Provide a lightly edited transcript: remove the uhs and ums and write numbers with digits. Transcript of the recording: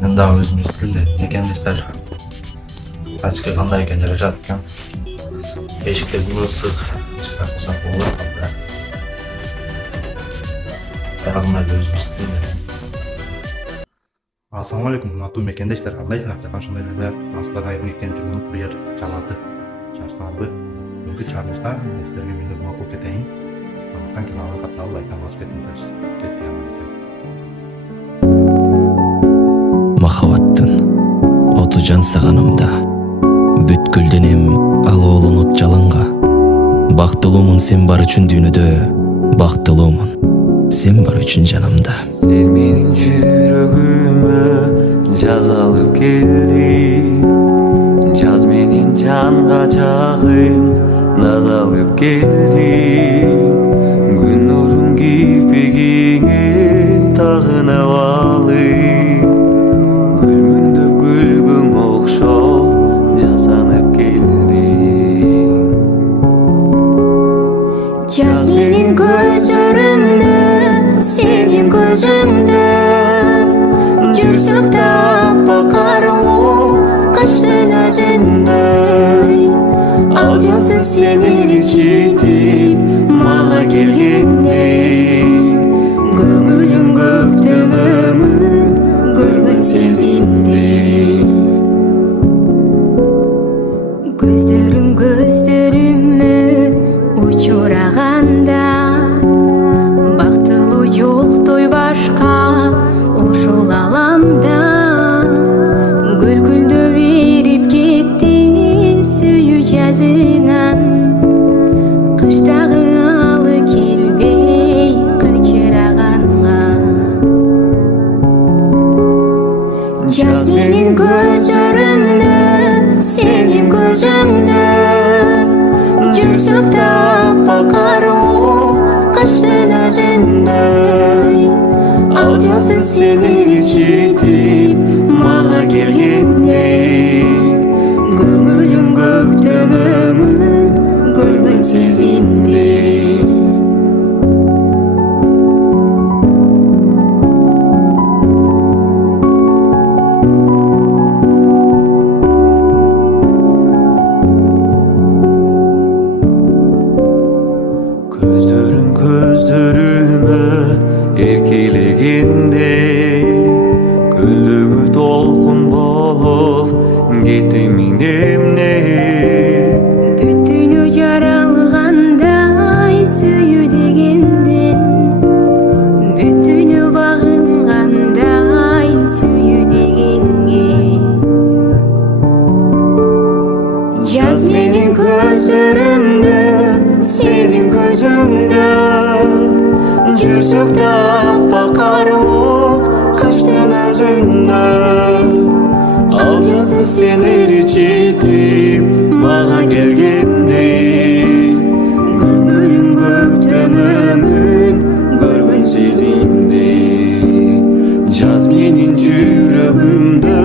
Мен дагы өзүм эстилди мекендештер ачка кандай экен жарашат экен. Эшикте күн ысык чыгып калсак болот да. Дагы өзүм эстилди. Assalamu alaikum, урматтуу мекендештер, кандайсыңар? Жакан ушундай эле Аспагай мекендичилигинин курьер жамааты чарсанбы. Бүгүнкү чарылышта сиздерге мени макул кетейин. Андыктан каналга катталып лайктан басып кетиңиздер. Кетти аман-эсен. Махабаттын оту жан саганымда бүткүлденем алуулунуп жалынга. Бактылуумун сен бар үчүн дүйнөдө, бактылуумун сен бар үчүн жанымда. Сен менин жүрөгүмө жаз алып келдиң, жаз менин жанга жагым наз алып келдиң. Күн нурун кийпегиңе тагынып алып, гүлмүңдөп гүлгүң окшоп жасанып келдиң. Жаз менин көздөрүмдө, сенин көзүңдө жүрсөк таппак арылуу кыштын өзүндөй. Ал жазды сени ичитип мага келгендей, көңүлүм көктөмөңүн көргөн сезимдей. Көздөрүң көздөрүмө учураганда, бактылуу жоктой башка ушул аламда. Гүлгүлдөп эрип кетти сүйүү жазынан, кыштагы алы келбей кычыраганга. Жаз менин көздөрүмдө, сенин көзүңдө жүрсөк таппак арылуу кыштын өзүндөй. Ал жазды сени ичитип мага келгендей, көңүлүм көктөмөңүн көргөн сезимдей. Көздөрүң көздөрүмө эркелегенде, көлдөгү толкун болуп кетемин эмне. Бүт дүйнө жаралгандай сүйүү дегенден, бүт дүйнө багынгандай сүйүү дегенге. Жаз менин көздөрүмдө, сенин көзүңдө жүрсөк таппак арылуу кыштын өзүндөй. Ал жазды сени ичитип мага келгендей, көңүлүм көктөмөңүн көргөн сезимдей. Жаз менин жүрөгүмдө